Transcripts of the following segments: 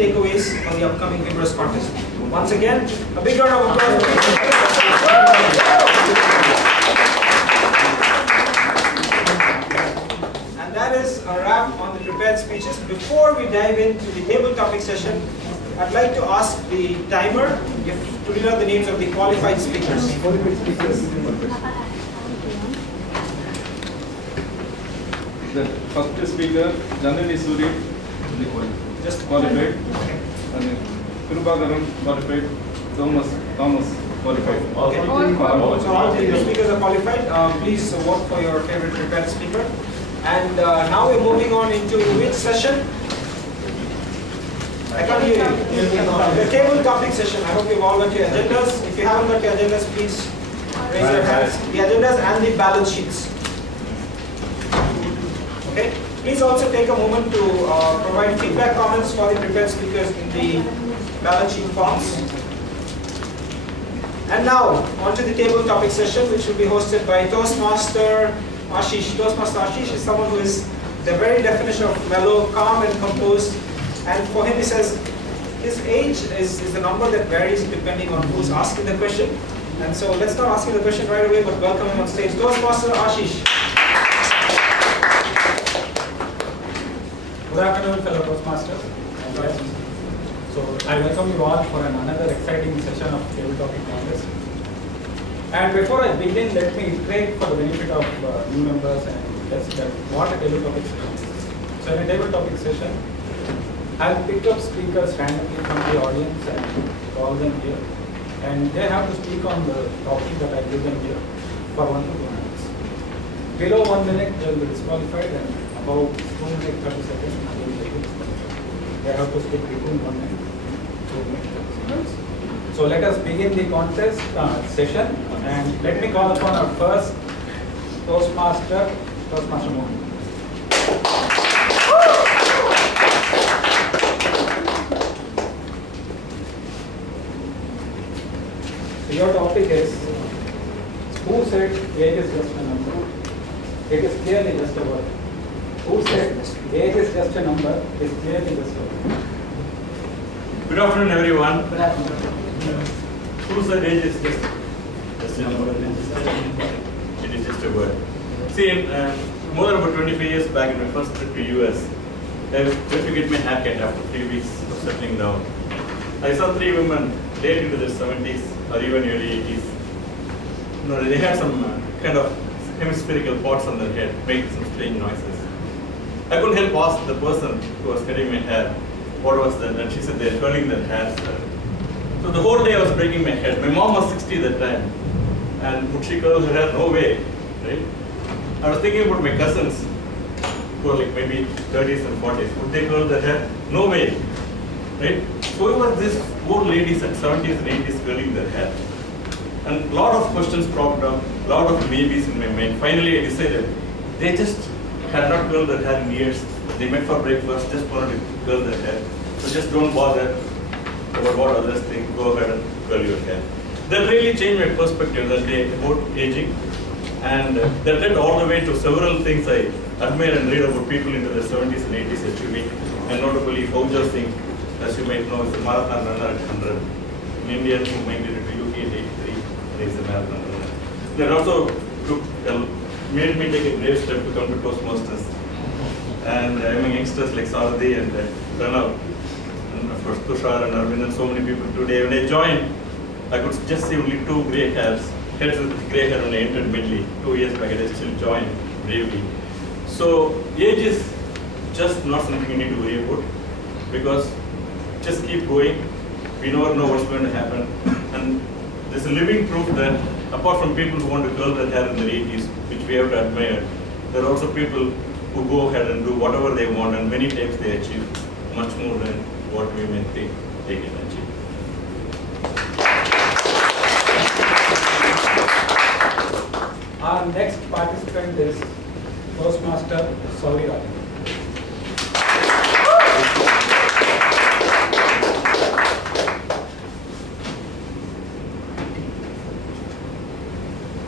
takeaways for the upcoming humorous contest. Once again, a big round of applause. And that is a wrap on the prepared speeches. Before we dive into the table topic session, I'd like to ask the timer to read out the names of the qualified speakers. The first speaker, Janani Suri, just qualified. And Kirubagaran qualified. Thomas qualified. Okay. So all the speakers are qualified. Please vote for your favorite prepared speaker. And now we're moving on into which session? I can't hear you. The table topic session. I hope you've all got your agendas. If you haven't got your agendas, please raise your hands. The agendas and the balance sheets. Okay. Please also take a moment to provide feedback comments for the prepared speakers in the balance sheet forms. And now, on to the table topic session, which will be hosted by Toastmaster Ashish. Toastmaster Ashish is someone who is the very definition of mellow, calm and composed. And for him, he says, his age is a number that varies depending on who's asking the question. And so let's not ask him the question right away, but welcome him on stage. Toastmaster Ashish. Good afternoon, fellow Toastmasters. So I welcome you all for another exciting session of Table Topic Contest. And before I begin, let me iterate for the benefit of new members and guests that what a Table Topic session is. So in a Table Topic session, I'll pick up speakers randomly from the audience and call them here. And they have to speak on the topic that I give them here for 1 to 2 minutes. Below 1 minute, they will be disqualified, and about 2 minutes 30 seconds, they will be disqualified. They have to speak between 1 minute, 2 minutes 30 seconds. So let us begin the contest session, and let me call upon our first Toastmaster, Toastmaster Mohan. So your topic is, who said age is just a number? It is clearly just a word. Who said age is just a number? It is clearly just a word. Good afternoon, everyone. Good afternoon. Who said age is just a number? It is just a word. See, more than about 25 years back in my first trip to US, I went to get my haircut after 3 weeks of settling down. I saw 3 women late into their 70s or even early 80s. No, they had some kind of hemispherical pots on their head, making some strange noises. I couldn't help ask the person who was cutting my hair what was that, and she said they're curling their hair. So the whole day I was breaking my head. My mom was 60 that time, and would she curl her hair? No way, right? I was thinking about my cousins who are like maybe 30s and 40s. Would they curl their hair? No way, right? So it was these old ladies at 70s and 80s curling their hair. And a lot of questions cropped up, a lot of maybes in my mind. Finally I decided they just had not curled their hair in years. They met for breakfast, just wanted to curl their hair. So just don't bother about what others think, go ahead and curl your hair. That really changed my perspective that day about aging. And that led all the way to several things I admire and read about people into their 70s and 80s achieving. And notably Fauja Singh, as you might know, is a marathon runner at 100. An Indian who migrated to UK at 83, and he's a marathon runner. That also made me take a brave step to come to Toastmasters. And among youngsters like Saradi and Pranav, and of course Tushar and Arvind and so many people today. When I joined, I could just see only 2 grey hairs. Heads with grey hair when I entered Medley 2 years back, and I still joined bravely. So age is just not something you need to worry about, because just keep going. We never know what's going to happen. And there's a living proof that apart from people who want to curl their hair in their 80s, which we have to admire, there are also people who go ahead and do whatever they want, and many times they achieve much more than what we may think they can achieve. Our next participant is Toastmaster Saurabh.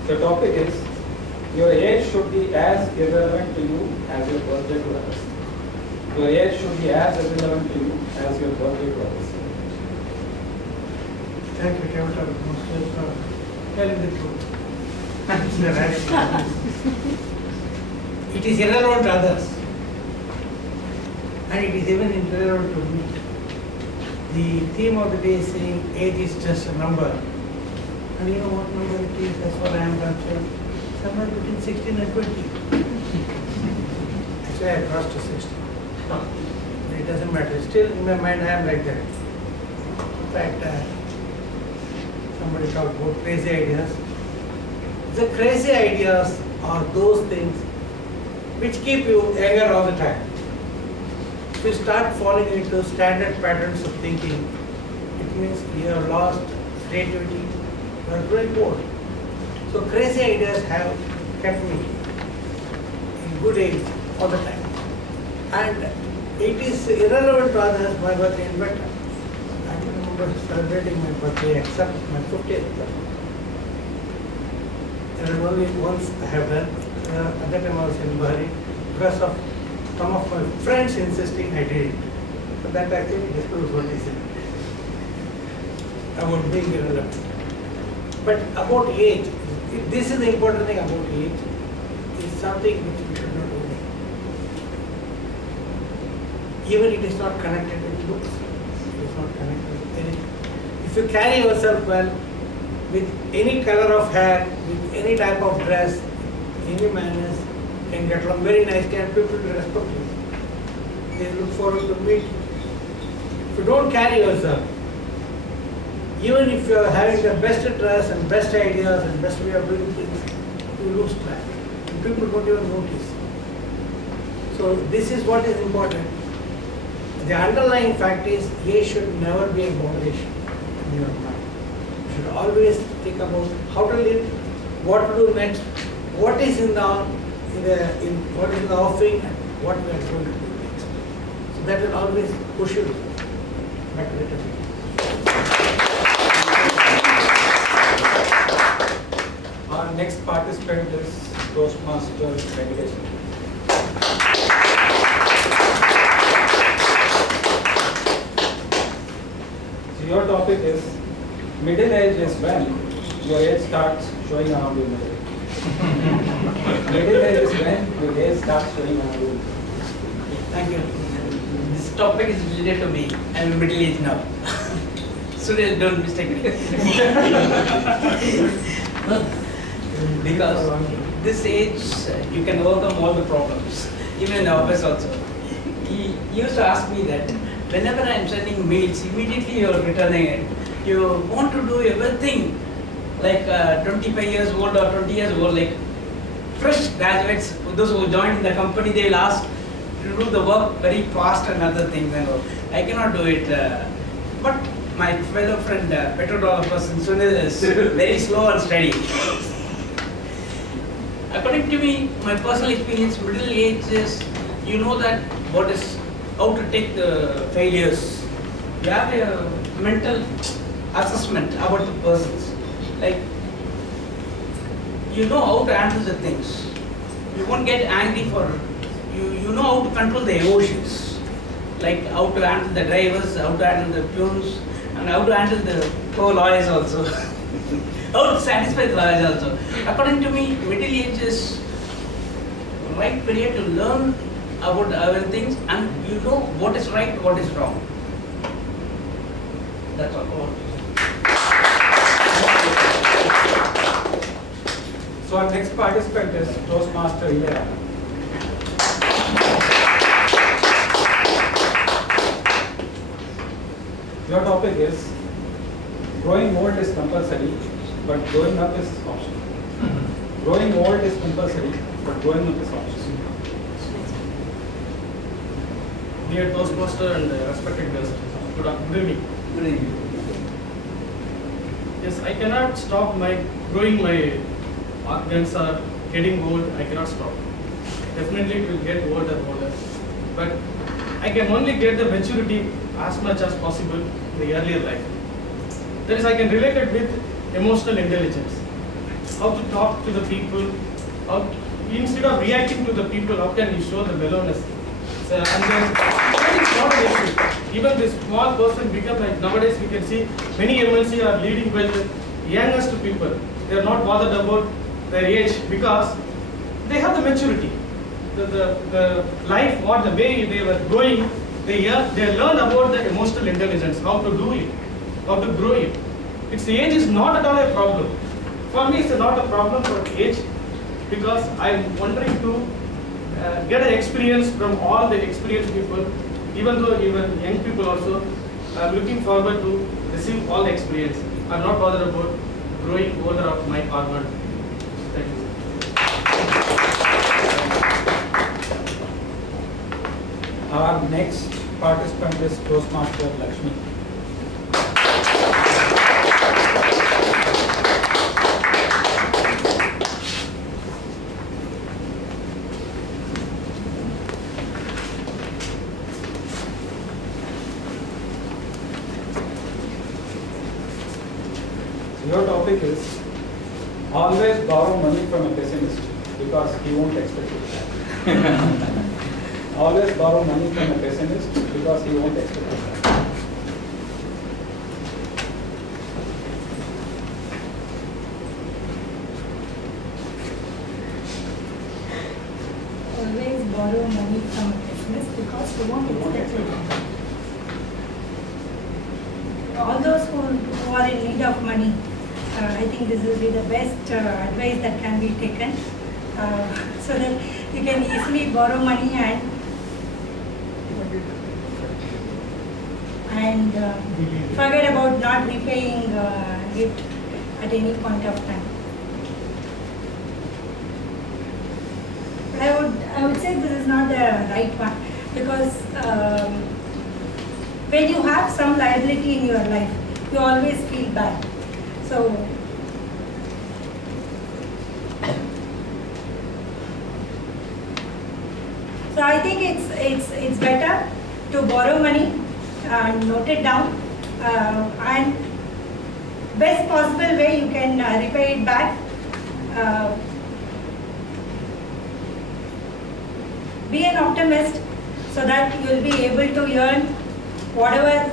The topic is, your age should be as irrelevant to you as your birthday to others. Your age should be as irrelevant to you as your birthday Thank you, Tabitha, for telling the truth. It is irrelevant to others, and it is even irrelevant to me. The theme of the day is saying age is just a number. And you know what number it is as far as I am concerned? Somewhere between 16 and 20. Actually, I crossed to 60. But it doesn't matter. Still, in my mind, I am like that. In fact, somebody talked about crazy ideas. The crazy ideas are those things which keep you younger all the time. If you start falling into standard patterns of thinking, it means you have lost creativity, you are growing old. So crazy ideas have kept me in good age all the time. And it is irrelevant to others, my birthday. In fact, I don't remember celebrating my birthday except my 50th birthday. There was only once I have done. At that time I was in Bahrain. Because of some of my friends insisting I did it. But that actually disproves what he said about being irrelevant. But about age, this is the important thing about age, is something which we should not do. Even it is not connected with books, it is not connected with anything. If you carry yourself well, with any color of hair, with any type of dress, any manners, can get along very nicely and people will respect you. They look forward to meet you. If you don't carry yourself, even if you are having the best dress and best ideas and best way of doing things, you lose track. And people don't even notice. So this is what is important. The underlying fact is age should never be a botheration in your mind. You should always think about how to live, what to do next, what is in the offering, and what we are going to do next. So that will always push you back a little bit. Our next participant is Toastmaster Medley. So your topic is middle age is when your age starts showing around your middle. Middle age is when your age starts showing around your middle. Thank you. This topic is related to me. I am middle age now. So don't mistake me. Because this age you can overcome all the problems, even in the office also. He used to ask me that whenever I am sending mails, immediately you are returning it. You want to do everything like 25 years old or 20 years old, like fresh graduates, those who joined in the company, they will ask to do the work very fast and other things and all. I cannot do it. But my fellow friend, petrodollar person, Sunil, is very slow and steady. According to me, my personal experience, middle age is, you know that what is, how to take the failures. You have a mental assessment about the persons. Like, you know how to handle the things. You won't get angry for, you know how to control the emotions. Like how to handle the drivers, how to handle the tunes, and how to handle the poor lawyers also. How to satisfy the lawyers also. According to me, middle age is the right period to learn about other things and you know what is right, what is wrong. That's all. So our next participant is Toastmaster Ilya. Your topic is growing old is compulsory, but growing up is optional. Growing old is compulsory, but growing up is optional. Dear Toastmaster and respected guests, good evening. Good evening. Yes, I cannot stop growing my organs are getting old. I cannot stop. Definitely it will get older and older. But I can only get the maturity as much as possible in the earlier life. That is, I can relate it with emotional intelligence. How to talk to the people, instead of reacting to the people, how can you show the mellowness? And then age is not an issue. Even this small person become like nowadays we can see many MNC are leading with youngest people. They are not bothered about their age because they have the maturity. The life, what the way they were growing, they learn about the emotional intelligence, how to do it, how to grow it. Its age is not at all a problem. For me, it's not a problem for age because I'm wondering to get an experience from all the experienced people, even though even young people also. I'm looking forward to receive all the experience. I'm not bothered about growing older of my partner. Thank you. Our next participant is Toastmaster Lakshmi. Your topic is always borrow money from a pessimist because he won't expect it back. Always borrow money from a pessimist because he won't expect it back. Always borrow money from a pessimist because you won't expect it back. All those who are in need of money, I think this will be the best advice that can be taken so that you can easily borrow money and forget about not repaying it at any point of time. But I would say this is not the right one because when you have some liability in your life, you always feel bad. So I think it's better to borrow money, note it down, and best possible way you can repay it back. Be an optimist so that you will be able to earn whatever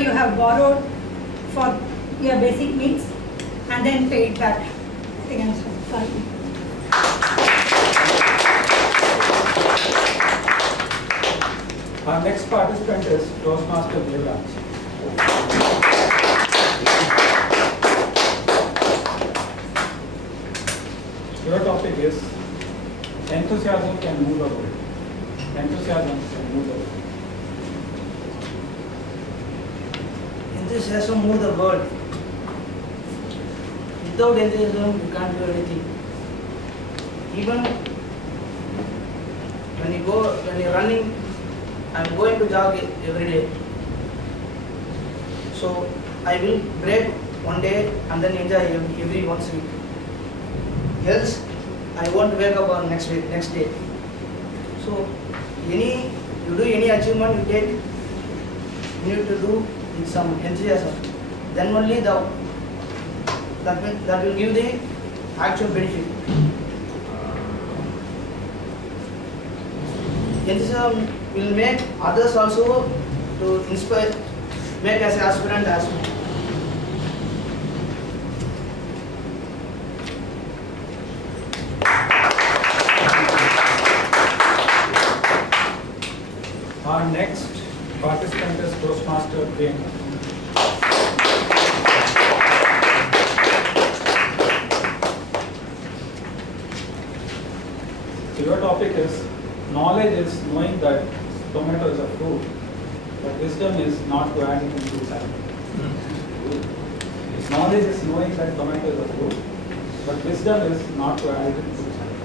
you have borrowed for your basic needs and then pay it back. I think I'm sorry. Our next participant is Toastmaster Devraj. Your topic is enthusiasm can move the world. Enthusiasm can move the world. Enthusiasm move the world. Without enthusiasm, you can't do anything. Even when you're running, I'm going to jog every day. So I will break one day and then enjoy every once a week. Else, I won't wake up on next day. So you do any achievement you take, you need to do with some enthusiasm. Then only that will give the actual benefit. Enthusiasm will make others also to inspire, make as an aspirant as well. Our next participant is Toastmaster Priyanka. So your topic is knowledge is knowing that tomato is a fruit, but wisdom is not to add it in fruit salad. Knowledge is knowing that tomato is a fruit, but wisdom is not to add it in fruit salad.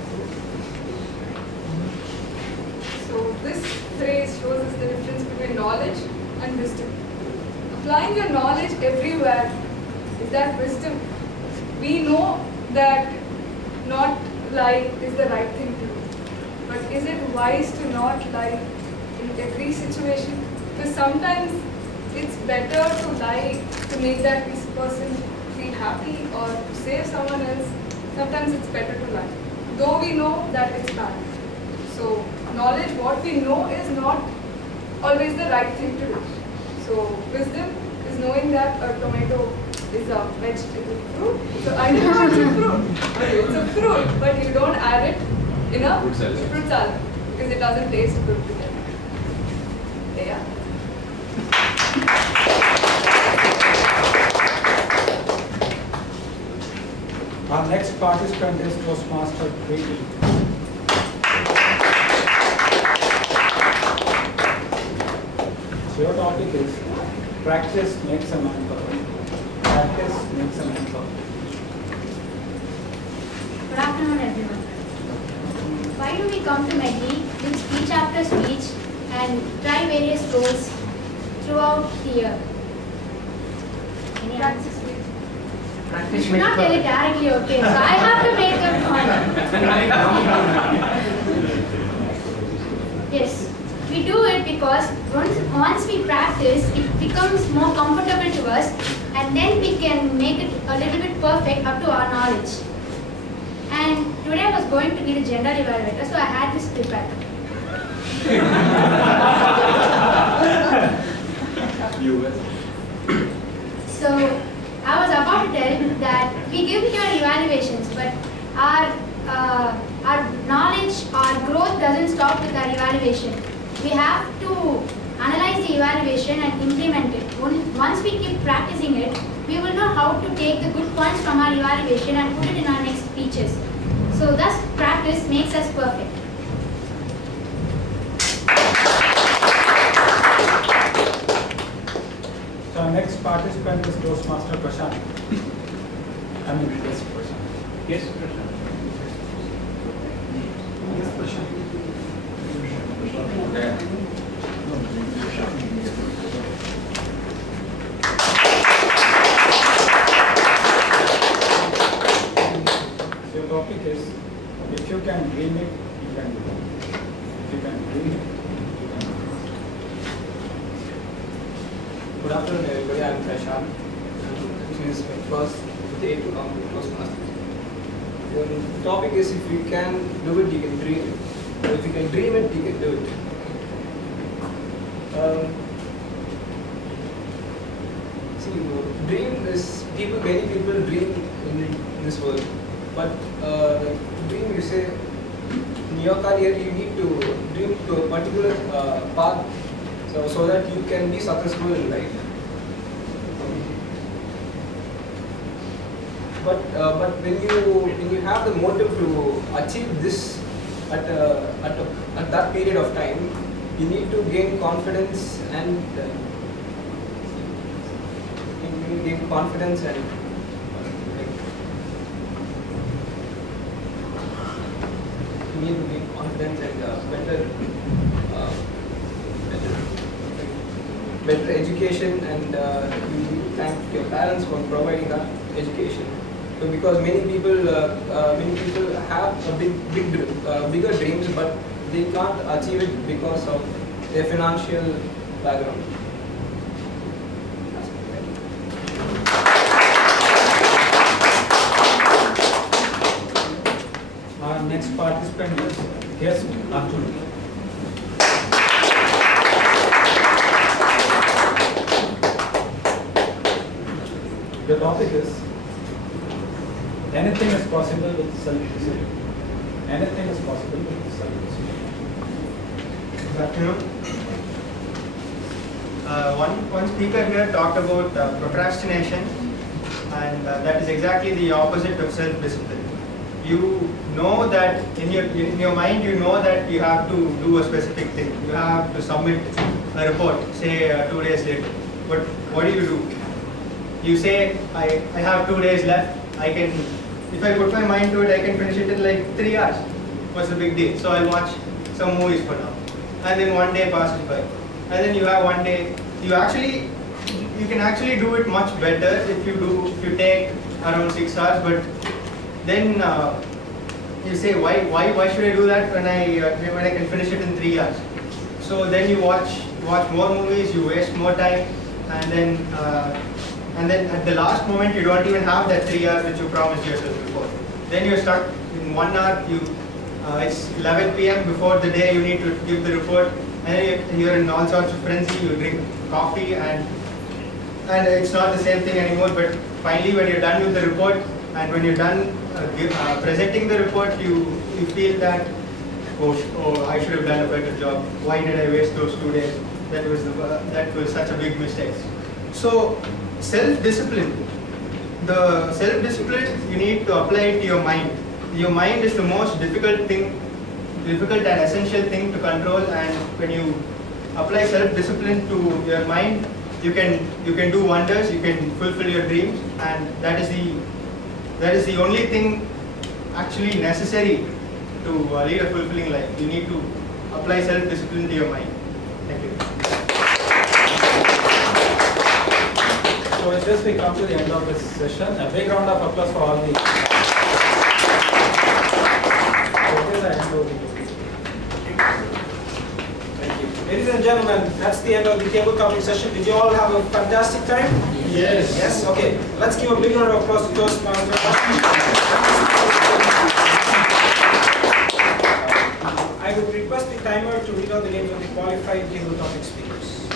So this phrase shows us the difference between knowledge and wisdom. Applying your knowledge everywhere, is that wisdom? We know that not lie is the right thing to do. But is it wise to not lie in every situation? Because sometimes it's better to lie to make that person feel happy or to save someone else. Sometimes it's better to lie, though we know that it's bad. So knowledge, what we know is not always the right thing to do. So wisdom is knowing that a tomato is a vegetable fruit. So I know it's a fruit. It's a fruit, but you don't add it in a fruit salad because it doesn't taste good together. Yeah. Our next participant is Toastmaster Medley. So your topic is practice makes a man perfect. Practice makes a man perfect. Good afternoon, everyone. Why do we come to Medley, do speech after speech, and try various roles throughout the year? Any answers? You should not tell it directly, okay? So I have to make a point. Yes, we do it because once we practice, it becomes more comfortable to us, and then we can make it a little bit perfect up to our knowledge. And today I was going to be the gender evaluator, so I had this prepared. So I was about to tell that we give here evaluations, but our knowledge, our growth doesn't stop with our evaluation. We have to analyze the evaluation and implement it. Once we keep practicing it, we will know how to take the good points from our evaluation and put it in our next speeches. So thus practice makes us perfect. So our next participant is Toastmaster Prashant. I mean, yes, Prashant. Yes, Prashant. Yes, Prashant. So your topic is, if you can dream it, you can do it. If you can dream it, you can do it. Good afternoon, everybody. I'm Prashant. This is my first day to come to Toastmasters. The topic is, if you can do it, you can dream it. Or if you can dream it, you can do it. See, dream is many people dream in this world, but dream, you say, in your career you need to dream to a particular path, so that you can be successful in life. But when you have the motive to achieve this at that period of time, you need to gain confidence and you need to gain confidence and better education, and you need to thank your parents for providing that education. So because many people have a bigger dreams, but they can't achieve it because of their financial background. Our next participant is guest Arjun. The topic is, anything is possible with self-discipline. Anything is possible with self-discipline. Good afternoon. One speaker here talked about procrastination, and that is exactly the opposite of self-discipline. You know that in your mind, you know that you have to do a specific thing. You have to submit a report, say 2 days later. But what do? You say, I have 2 days left. If I put my mind to it, I can finish it in like 3 hours. What's the big deal? So I'll watch some movies for now. And then 1 day passes by. And then you have 1 day. You can actually do it much better if you take around 6 hours. But then you say, why should I do that when I can finish it in 3 hours? So then you watch more movies, you waste more time, and then at the last moment you don't even have that 3 hours which you promised yourself before. Then you're stuck in 1 hour. It's 11 p.m. before the day you need to give the report, and you're in all sorts of frenzy. You drink coffee, and it's not the same thing anymore. But finally, when you're done with the report, and when you're done presenting the report, you feel that, oh, I should have done a better job. Why did I waste those 2 days? That was such a big mistake. So self-discipline. The self-discipline, you need to apply it to your mind. Your mind is the most difficult and essential thing to control, and when you apply self-discipline to your mind, you can do wonders, you can fulfill your dreams, and that is the only thing actually necessary to lead a fulfilling life. You need to apply self-discipline to your mind. Thank you. So with this we come to the end of this session. A big round of applause for all the. Thank you. Ladies and gentlemen, that's the end of the table topic session. Did you all have a fantastic time? Yes. Yes? Okay. Let's give a big round of applause to Toastmasters. I would request the timer to read out the names of the qualified table topic speakers.